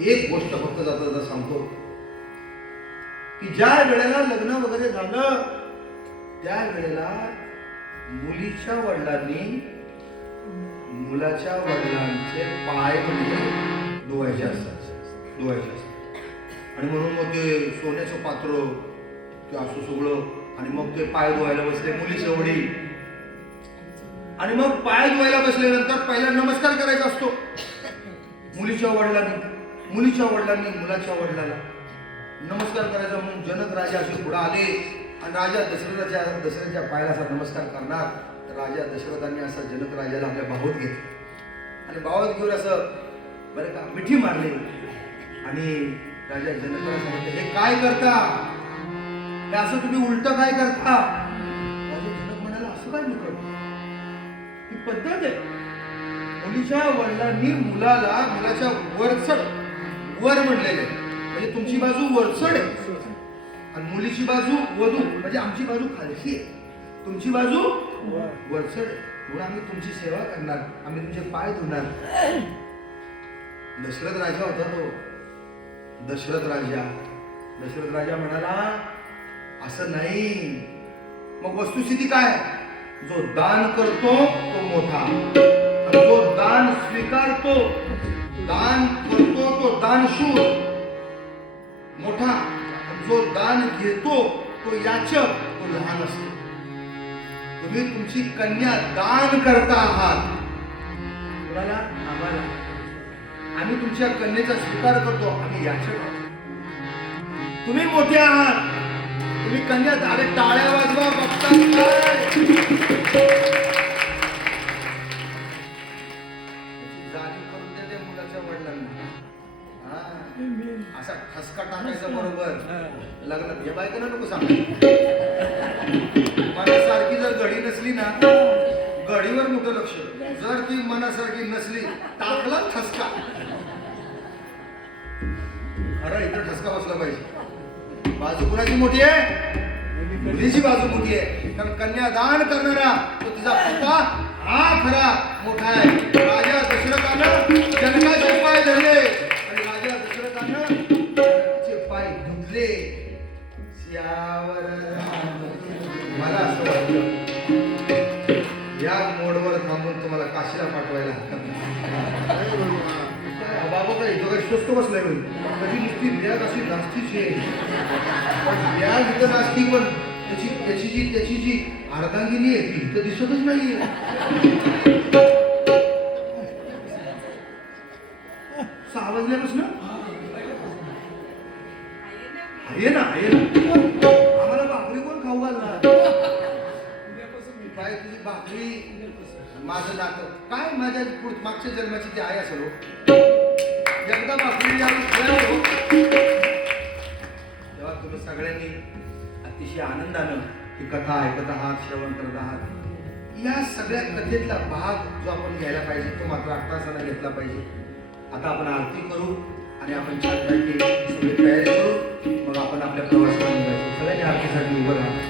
एक गोष्ट फक्त जाता जाता सांगतो की ज्या वेळेला लग्न वगैरे झालं त्या वेळेला मुलीच्या वडिलांनी मुलाच्या वडिलांचे पाय म्हणजे धुवायचे असतात आणि म्हणून मग ते सोन्याचं पात्र ते असं सगळं आणि मग ते पाय धुवायला बसले मुलीचे वडील आणि मग पाय धुवायला बसल्यानंतर पहिला नमस्कार करायचा असतो मुलीच्या वडिलांनी मुलाच्या वडिलाला नमस्कार करायचा म्हणून जनक राजा असे पुढे आले आणि राजा दशरथाच्या पायाला असा नमस्कार करणार तर राजा दशरथांनी असा जनक राजाला आपल्या बाहुत घेतलं आणि बाहुत घेऊन असं बरं का मिठी मारली आणि राजा जनकाला सांगितलं हे काय करता हे असं तुम्ही उलट काय करता राजा जनक म्हणाला असं काय मी करतो ही पद्धत आहे मुलीच्या वडिलांनी मुलाच्या वरचढ वर म्हणलेले म्हणजे तुमची बाजू वरचढ आहे आणि मुलीची बाजू वधू म्हणजे आमची बाजू खालची आहे तुमची बाजू वरचढ आहे म्हणून आम्ही तुमची सेवा करणार आम्ही तुमचे पाय धुणार दशरथ राजा होता तो दशरथ राजा म्हणाला असं नाही मग वस्तुस्थिती काय जो दान करतो तो मोठा आणि जो दान स्वीकारतो दान करतो तो दानशूर मोठा आणि जो दान घेतो तो याचक तो लहान असतो तुम्ही तुमची कन्या दान करता आहात कुणाला आम्हाला आम्ही तुमच्या कन्येचा स्वीकार करतो आम्ही याचक आहोत तुम्ही मोठे आहात तुम्ही कन्या अरे टाळ्या वाजवा बघता जाणीव करून देते मुलाच्या वडिलांना असा ठसका टाकायचा बरोबर लग्नात हे बायकांना नको सांगायचं मनासारखी जर घडी नसली ना घडीवर मोठं लक्ष जर ती मनासारखी नसली टाकला ठसका अरे इथं ठसका बसला पाहिजे बाजू कुणाची मोठी आहे मुलीची बाजू मोठी आहे कारण कन्यादान करणारा तो तिचा पिता हा खरा मोठा आहे राजा दशरथानं जनकाचे पाय धरले आणि राजा दशरथानं जनकाचे पाय धुतले मला असं वाटलं या मोडवर थांबून तुम्हाला काशीला पाठवायला बाबा काय इथं काही स्वस्त बसलाय कधी नुसती बॅग अशी नास्तीची आहे पण बॅग इथं नास्ती पण त्याची जी अर्धांगिनी आहे ती इथं दिसतच नाहीये सहा वाजल्यापासून आहे ना आम्हाला भाकरी कोण खाऊ घालणार काय तुझी भाकरी माझं नातं काय माझ्या मागच्या जन्माची ती आहे असं एकदा भाकरी तेव्हा तुम्ही सगळ्यांनी अतिशय आनंदानं ही कथा ऐकत आहात श्रवण करत आहात या सगळ्या कथेतला भाग जो आपण घ्यायला पाहिजे तो मात्र अट्टासाला घेतला पाहिजे आता आपण आरती करू आणि आपण छानपैकी सगळी तयारी करू मग आपण आपल्या प्रवासाला निघायचो सगळ्यांनी आरतीसाठी उभं राहा